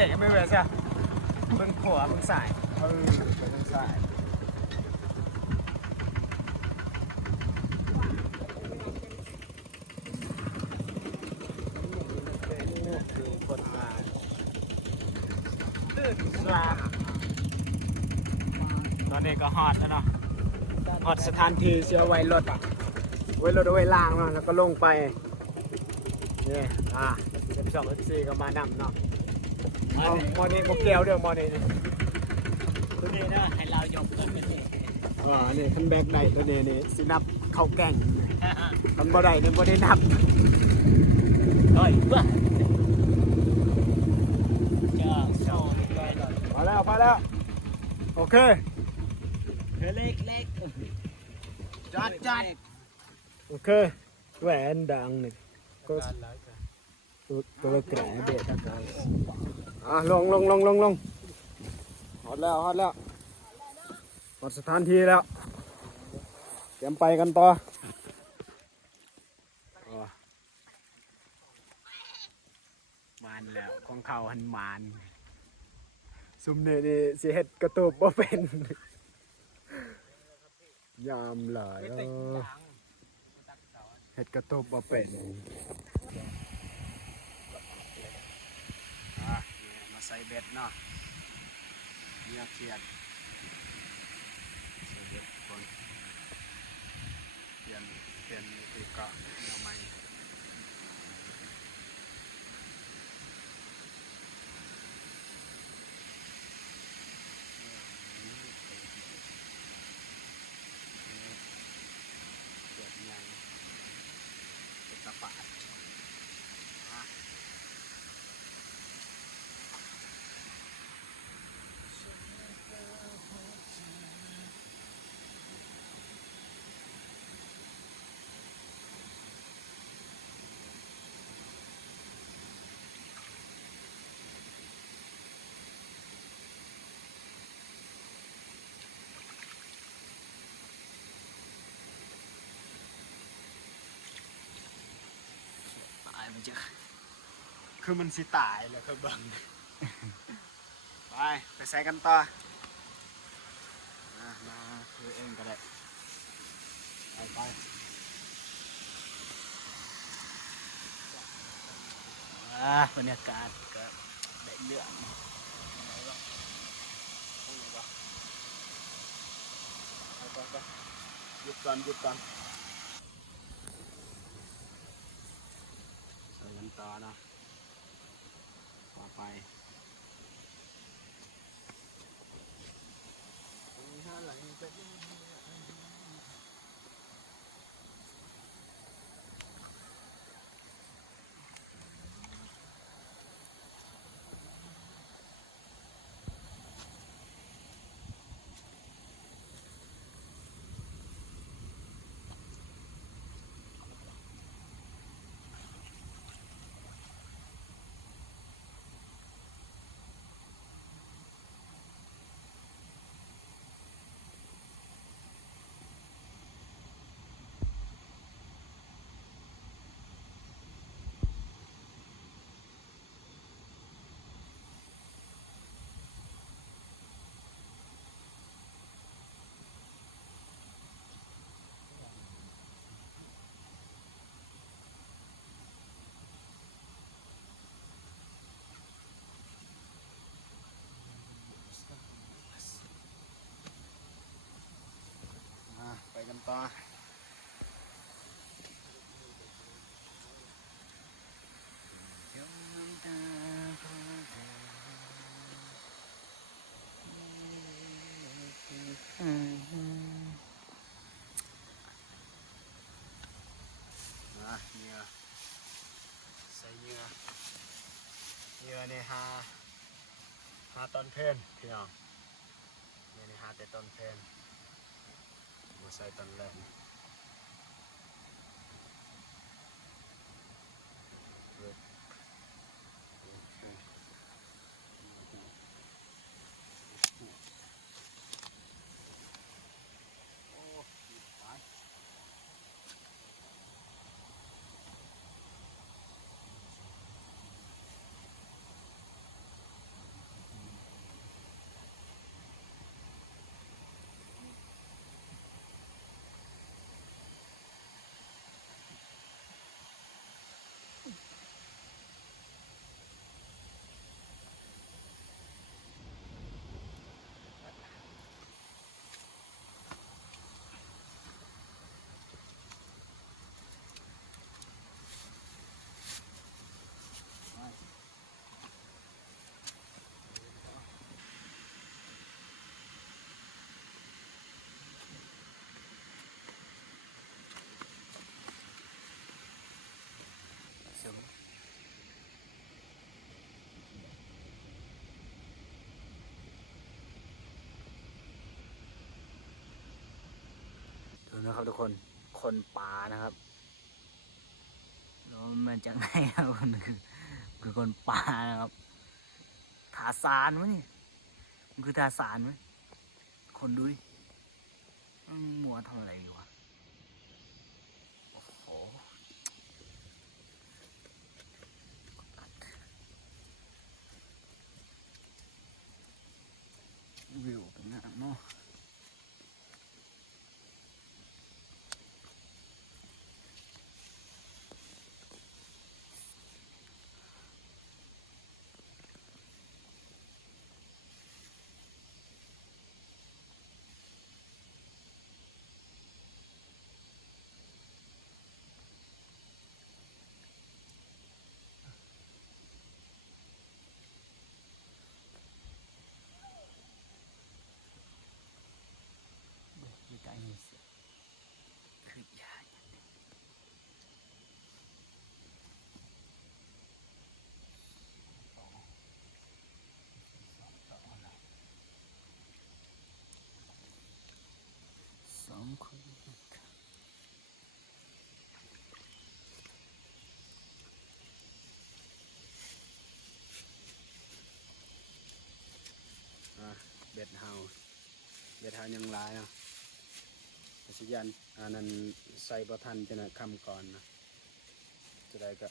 บรกไม่เบรกใช่มึงผัวมึงสายไปทางซ้ายคนมาตอนนี้ก็ฮอตแล้วเนาะฮอตสถานที่เสียไว้รถไว้รถเอาไว้ล่างเนาะแล้วก็ลงไปนี่12 14ก็มานำเนาะเอามอนี่โมเกลเด้อมอนี่ตัวนี้นะให้เรายกขึ้นไปนี่นี่คันแบกได้ตัวนี้นี่สินับเข้าแก่งคันบ่ได้นี่บ่ได้นับเฮ้ยเพื่อมาแล้วโอเคเล็กจัดโอเคแหวนดังนี่ก็ตัวแกร่เบ็ดกันลงฮอตแล้วฮอตสถานที่แล้วเตรียมไปกันต่อมานแล้วของเขาหันมานซุ่มนี่สิเฮ็ดกระตูบบ่เป็นยามหลายเฮ็ดกระตูบบ่เป็นมาใส่เบ็ดเนาะเนื้อเขียดใส่เบ็ดคนเปลี่ยนตีกะเนื้อใหม่ตะปาดคือมันสิตายแล้วคือบังไปใส่กันต่อมาคือเองก็ได้ไปบรรยากาศก็ได้เรื่องไปหยุดก่อนใส่กันต่อนะต่อไปหลังเป็น ไปกันต่อเหยื่อใส่เหยื่อเนี่ยหาต้นเพนพี่น้องเนี่ยหาแต่ต้นเพนมาใส่ต้นแรก นะครับทุกคนคนป่านะครับแล้วมันจะไงครับคือคนป่านะครับทาซานวะนี่มันคือทาซานวะคนดูดิมัวทำอะไรอยู่วะโอ้โหวิวเป็นงามเนาะมีไก่มีเสือคือยาอย่างนี้สองคนเบ็ดเฮายังร้ายเนาะสิยันอันนั้นใส่บ่ทันจะหน่อยคำก่อนนะจะได้ก็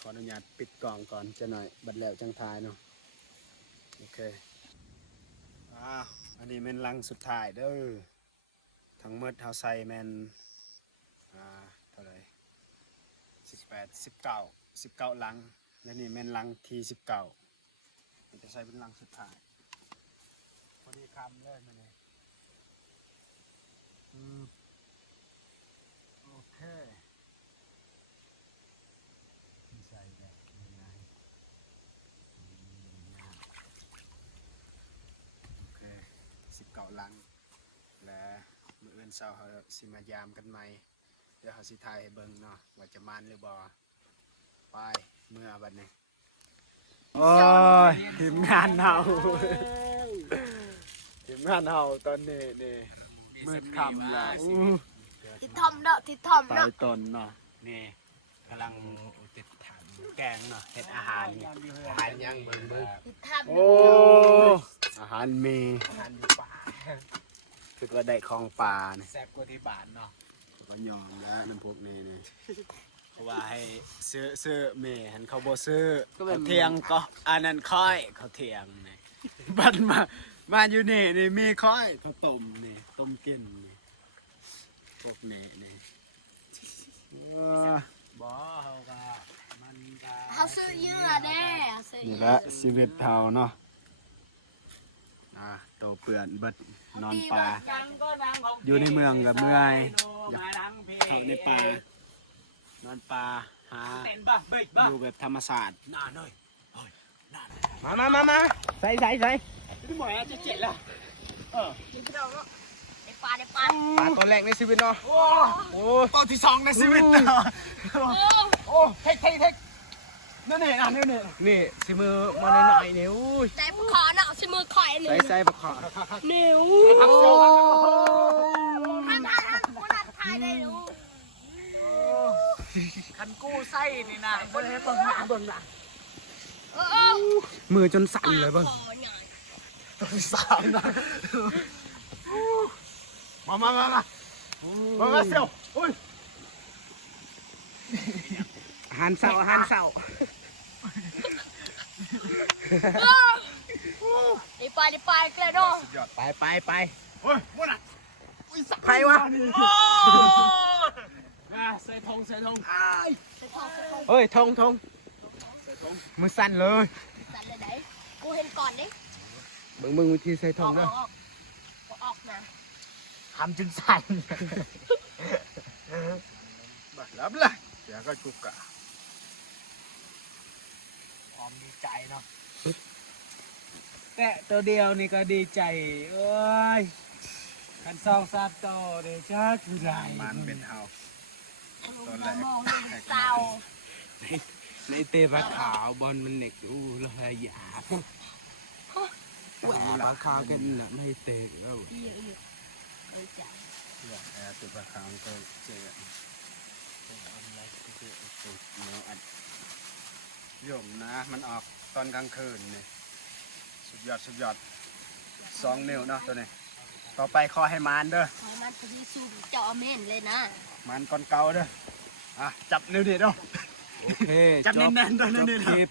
ขออนุญาตปิดกล่องก่อนจะหน่อยบัดแล้วจังทายเนาะโอเคอันนี้เป็นลังสุดท้ายเด้อทั้งหมดเฮาใส่แม่นเท่าไหร่19ลังและนี่แม่นลังที่19มันจะใส่เป็นลังสุดท้ายพอดีคำเลยมันนี่โอเคใส่แบบยังไงโอเค19ลังและมื้ออื่นเช้าเขาสิมายามกันใหม่เดี๋ยวเขาสิถ่ายให้เบิ่งเนาะว่าจะมันหรือบ่ไปเมื่อบัดนี้โอ้ยทีมงานเฮาตอนนี้นี่มืดค่ำแล้วติดทอมเนาะติดทอม ตา เนาะ ยตนเนาะนี่กำลังติดถังแกงเนาะเฮ็ดอาหารยังเบิ่ง ติดทอม โอ้อาหารมีอยู่ป่าคือว่าได้ของป่าเนี่ยแซ่บกว่าที่บ้านเนาะก็ยอมนะน้ำพวกนี้นี่เพราะว่าให้ซื้อเมย์หันเขาบ่ซื้อเขาเทียงก็อันนั้นค่อยเขาเทียงนี่บัดมาอยู่นี่มีค่อยเขาต้มนี่ต้มกินนี่พวกนี้นี่บ่เฮาก็มันก็ เขาซื้อเยอะแน่ซื้อ นี่แหละชีวิตเฮาเนาะโตเปื่อนเบิดนอนป่าอยู่ในเมืองกับเมื่อยเข้าในป่านอนป่าหาอยู่แบบธรรมศาสตร์มาใส่ที่หมอยจะเจ็ดละในปลาปลาตัวแรกในชีวิตเนาะโอ้ตัวที่สองในชีวิตเนาะโอ้เทคนี่สิมือมาหน่อยๆนิ้วแต่ขอเนาะชิมือคอยหนึ่งใส่ประคอนิ้วท่านกูนัดทายได้ดูคันกู้ไส้นี่นะบ่ได้เบิ่งนะ อ มือจนสั่นเลยเบิ่งสามนะมาเซียวอุ้ยอาหารเสาในปลาเกลือเนาะไปโอ้ยมุ่นอ่ะใครวะใส่ธงเฮ้ยธงมือสั่นเลยสั่นเลยไหนกูเห็นก่อนดิมึงวิธีใส่ธงนะออกนะทำจนสั่นบัดรับเลยเดี๋ยวก็จุกอะความดีใจเนาะแต่ตัวเดียวนี่ก็ดีใจเอ้ยคัน2-3ตัวเดี๋ยวจะคือไรมันเป็นเฮาตัวแรกเศร้าในเตะปลาขาวบอลมันเหล็กอู้เลยหยาบปลาขาวกันแหละไม่เตะแล้ว ตุกขาวก็เจอเนื้ออัดย่มนะมันออกตอนกลางคืนนี่สุดยอด2 นิ้วเนาะตัวนี้ต่อไปขอให้มานเด้อ หอยมันพอดีซูมเจ้าอเมนเลยนะ มานก่อนเก่าเด้อจับนิ้วดิเนาะ โอเค จับแน่นๆตัวนี้ จบคลิป